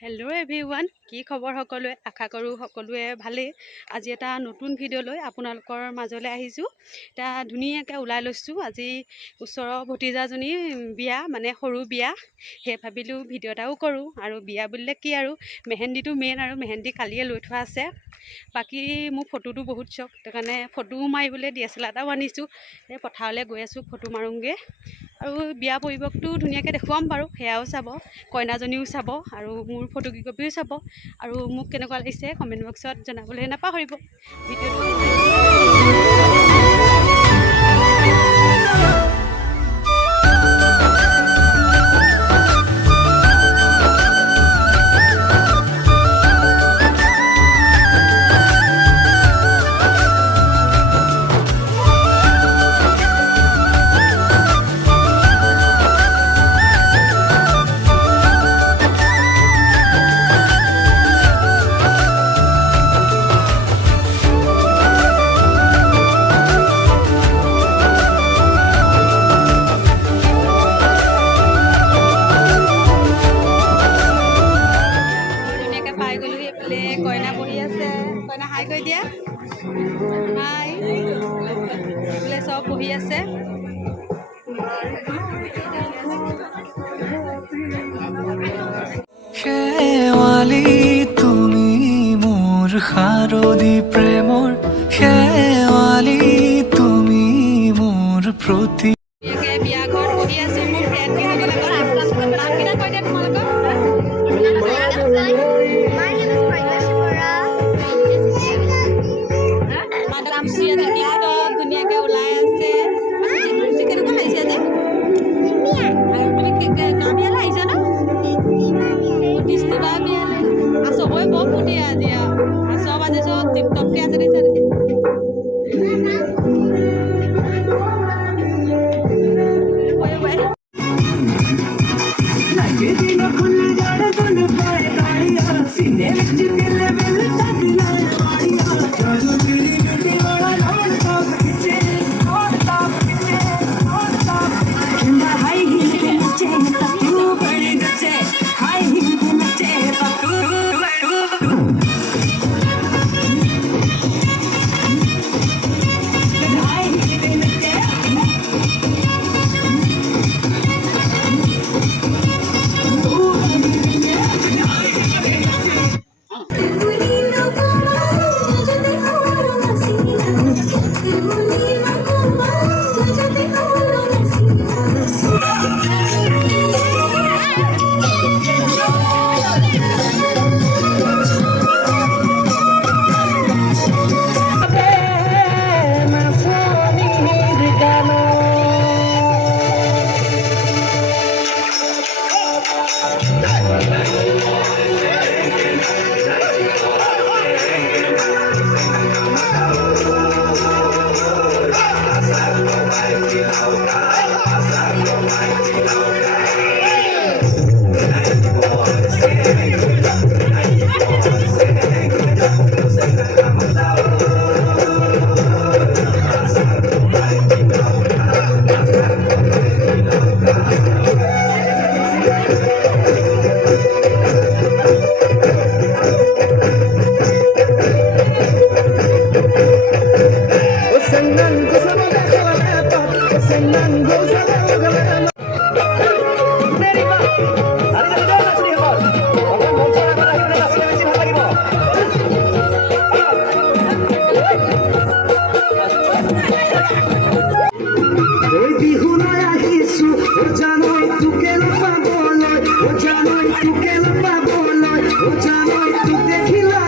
Hello' everyone, কি খবৰ সকলোৱে? আশা কৰোঁ সকলোৱে ভালেই। আজি এটা নতুন ভিডিঅ' লৈ আপোনালোকৰ মাজলৈ আহিছোঁ। এতিয়া ধুনীয়াকৈ ওলাই লৈছোঁ। আজি ওচৰৰ ভতিজাজনী বিয়া, মানে সৰু বিয়া। সেই ভাবিলোঁ ভিডিঅ' এটাও কৰোঁ। আৰু বিয়া বুলিলে কি আৰু, মেহেন্দিটো মেইন, আৰু মেহেন্দি কালিয়ে লৈ থোৱা আছে। বাকী মোৰ ফটোটো বহুত চখ, সেইটো কাৰণে ফটোও মাৰিবলৈ DSLR এটাও আনিছোঁ। এই পথাৰলৈ গৈ আছোঁ, ফটো মাৰোঁগৈ। আৰু বিয়া পৰিৱেশটো ধুনীয়াকৈ দেখুৱাম বাৰু, সেয়াও চাব, কইনাজনীও চাব, আৰু মোৰ ফটোকপিও চাব। আৰু মোক কেনেকুৱা লাগিছে কমেণ্ট বক্সত জনাবলৈ নাপাহৰিব। ভিডিঅ'টো কইনা বহি আছে। কইনা হাই কৰি দিয়া। হাই। বোলে চব বহি আছে। শেৱালি তুমি মোৰ শাৰদী প্ৰেমৰ, শেৱালি তুমি মোৰ প্ৰতি। বিয়া ঘৰত বহি আছো। মোৰ ফ্ৰেণ্ডকেইজনীৰ লগত। নামকেইটা কৈ দিয়া তোমালোকৰ। ধুনীয়াকে ওলাই আছে। কেনেকুৱা লাগিছে আজি? তুমি কাৰ বিয়ালৈ আহিছা ন? দৃষ্টিবাৰ বিয়ালৈ। আৰু চবৰে বৰ ফূৰ্তি আজি। চব আজি চব টিপটপকে আছে দেখিছা নেকি? জানো তোকে দেখিলা